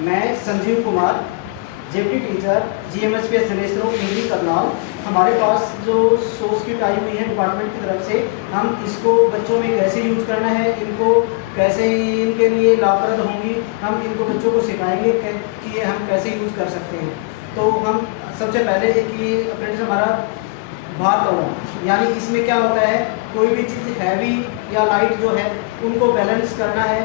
मैं Sanjeev Kumar, JP teacher, GMSPS जलेसरों English Karnal. हमारे पास जो सोर्स किट आई हुई है डिपार्टमेंट की तरफ से, हम इसको बच्चों में कैसे यूज करना है, इनको कैसे इनके लिए लाभप्रद होंगी, हम इनको बच्चों को सिखाएंगे कि ये हम कैसे यूज़ कर सकते हैं। तो हम सबसे पहले कि अप्रेंटिस हमारा भार तोड़ना, यानी इसमें क्या होता है, कोई भी चीज़ हैवी या लाइट जो है उनको बैलेंस करना है,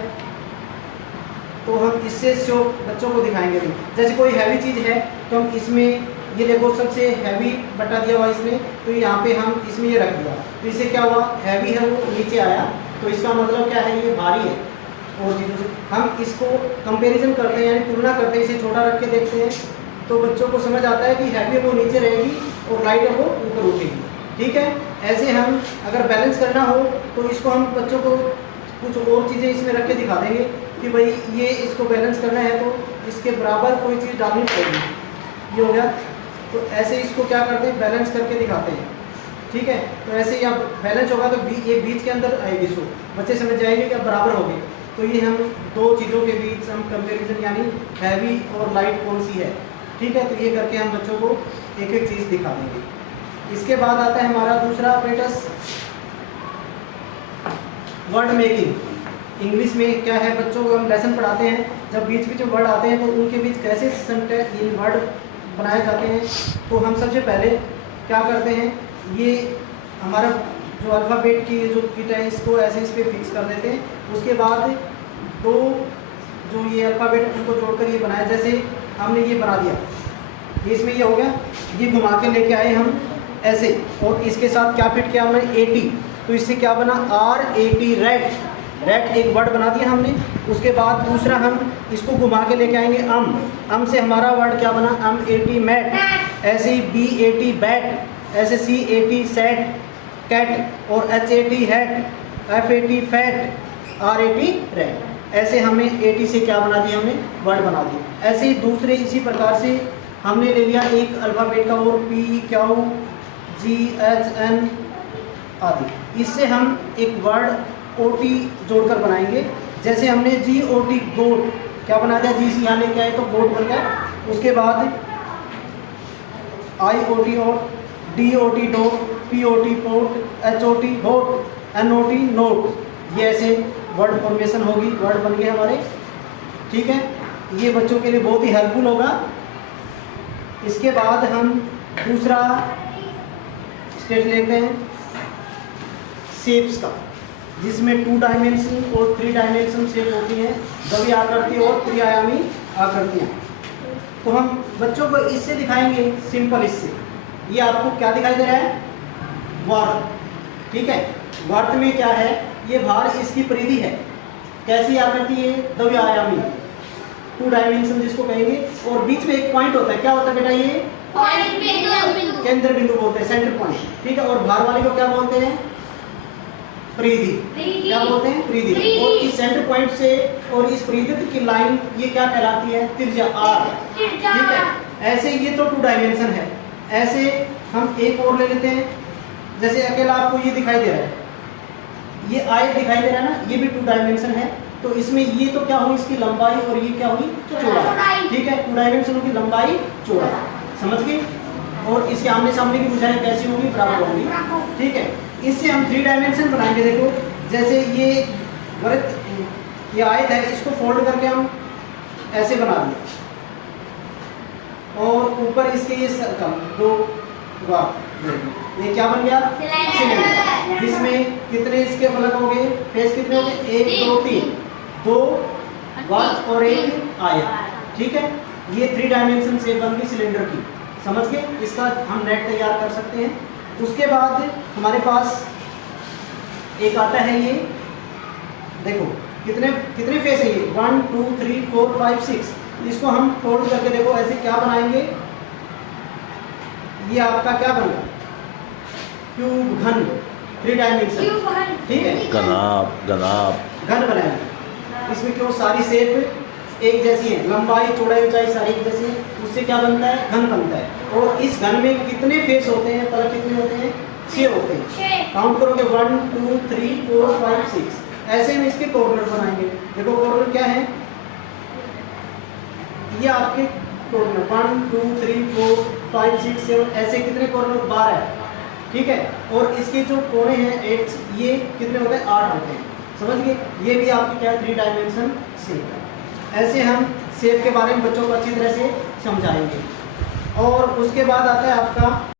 तो हम इससे शो बच्चों को दिखाएंगे। जैसे कोई हैवी चीज़ है तो हम इसमें ये देखो सबसे हैवी बटा दिया हुआ इसमें, तो यहाँ पे हम इसमें ये रख दिया, तो इससे क्या हुआ, हैवी है वो नीचे आया, तो इसका मतलब क्या है, ये भारी है। और चीज़ों से हम इसको कंपैरिजन करते हैं, यानी तुलना करते हैं, इसे छोटा रख के देखते हैं, तो बच्चों को समझ आता है कि हैवी है वो नीचे रहेगी और लाइट है वो ऊपर उठेगी। ठीक है, ऐसे हम अगर बैलेंस करना हो तो इसको हम बच्चों को कुछ और चीज़ें इसमें रख के दिखा देंगे कि भाई ये इसको बैलेंस करना है तो इसके बराबर कोई चीज़ डालनी पड़ेगी। ये हो गया, तो ऐसे इसको क्या करते हैं, बैलेंस करके दिखाते हैं। ठीक है, तो ऐसे ही अब बैलेंस होगा तो ये बीच के अंदर आएगी, शो बच्चे समझ जाएंगे कि अब बराबर हो गए। तो ये हम दो चीज़ों के बीच हम कंपेरिजन, यानी हैवी और लाइट कौन सी है। ठीक है, तो ये करके हम बच्चों को एक एक चीज़ दिखा देंगे। इसके बाद आता है हमारा दूसरा अप्रेंटिस, वर्ड मेकिंग। इंग्लिश में क्या है, बच्चों को हम लेसन पढ़ाते हैं, जब बीच बीच में वर्ड आते हैं तो उनके बीच कैसे सेंटेंस वर्ड बनाए जाते हैं। तो हम सबसे पहले क्या करते हैं, ये हमारा जो अल्फ़ाबेट की जो किट है इसको ऐसे इस पर फिक्स कर देते हैं। उसके बाद दो जो ये अल्फ़ाबेट उनको जोड़कर ये बनाया, जैसे हमने ये बना दिया, ये इसमें ये हो गया, ये घुमा के लेके आए हम ऐसे, और इसके साथ क्या फिट किया हमने, 80, तो इससे क्या बना, RAT, रैट। रैट एक वर्ड बना दिया हमने। उसके बाद दूसरा हम इसको घुमा के लेके आएंगे, अम से हमारा वर्ड क्या बना, AT, मैट। ऐसे ही BAT, बैट। ऐसे CAT, सेट, कैट, और HAT, hat, FAT, fat, RAT, rat. ऐसे हमें 80 से क्या बना दिया, हमने वर्ड बना दिया। ऐसे ही दूसरे इसी प्रकार से हमने ले लिया एक अल्फ़ाबेट का, और PQ, GHN आदि, इससे हम एक वर्ड OT जोड़कर बनाएंगे। जैसे हमने GOT, गोट, क्या बना दिया, जी से यहाँ लेके आए तो गोट बन गया। उसके बाद IOT, और DOT, dot, POT, pot, HOT, hot, NOT, not. ये ऐसे वर्ड फॉर्मेशन होगी, वर्ड बन गए हमारे। ठीक है, ये बच्चों के लिए बहुत ही हेल्पफुल होगा। इसके बाद हम दूसरा स्टेज लेते हैं शेप्स का, जिसमें 2 डायमेंशन और 3 डायमेंशन शेप होती हैं, द्वि आकृति और त्रिआयामी आकृतियाँ। तो हम बच्चों को इससे दिखाएंगे, सिंपल इससे। ये आपको क्या दिखाई दे रहा है, वर्त। ठीक है, वर्त में क्या है, ये भार इसकी परिधि है, कैसी आकृति है, द्वि आयामी, 2 डायमेंशन जिसको कहेंगे। और बीच में एक पॉइंट होता है, क्या होता है बेटा, ये केंद्र बिंदु बोलते हैं, सेंटर पॉइंट। ठीक है, और भार वाले को क्या बोलते हैं, परिधि। क्या बोलते हैं, परिधि। और इस सेंटर पॉइंट से और इस परिधि की लाइन ये क्या कहलाती है, त्रिज्या, R। ठीक है, ऐसे ये तो 2 डायमेंशन है। ऐसे हम एक और ले लेते हैं, जैसे अकेला आपको ये दिखाई दे रहा है, ये आयत दिखाई दे रहा है ना, ये भी 2 डायमेंशन है। तो इसमें ये तो क्या हुई, इसकी लंबाई, और ये क्या हुई, चौड़ाई। ठीक है, 2 डायमेंशन की लंबाई, चौड़ाई, समझ गए। और इसके आमने सामने की भुजाएं कैसी होंगी, बराबर होंगी। ठीक है, इससे हम 3 डायमेंशन बनाएंगे। देखो, जैसे ये वृत्त, ये आयत है, इसको फोल्ड करके हम ऐसे बना दिए, और ऊपर इसके ये सर्कल, 2 वाह, ये क्या बन गया, सिलेंडर। जिसमें कितने इसके फलक हो गए, फेस कितने हो गए, 1 2 3, 2 वर्त और 1 आयत। ठीक है, ये 3 डायमेंशन शेप बन गई सिलेंडर की, समझ गए। इसका हम नेट तैयार कर सकते हैं। उसके बाद हमारे पास एक आता है, ये देखो कितने कितने फेस है, ये 1 2 3 4 5 6। इसको हम फोल्ड करके देखो, ऐसे क्या बनाएंगे, ये आपका क्या बनेगा, क्यूब, घन, 3 डायमेंशन। ठीक है, घन बनाएंगे। इसमें क्यों, सारी शेप एक जैसी है, लंबाई, चौड़ाई, ऊंचाई सारी एक जैसी है, उससे क्या बनता है, घन बनता है। और इस घन में कितने फेस होते हैं, पलक कितने होते हैं, 6 होते हैं। काउंट करोगे 1 2 3 4 5 6। ऐसे में इसके कॉर्नर बनाएंगे। देखो कॉर्नर क्या है, ये आपके कॉर्नर 1 2 3 4 5 6 7 ऐसे कितने कॉर्नर 12 है, ठीक है। और इसके जो कोने हैं 8, ये कितने होते हैं 8 होते हैं, समझ गए। ये भी आपकी क्या है 3 डायमेंशन शेप है। ऐसे हम शेप के बारे में बच्चों को अच्छी तरह से समझाएंगे। और उसके बाद आता है आपका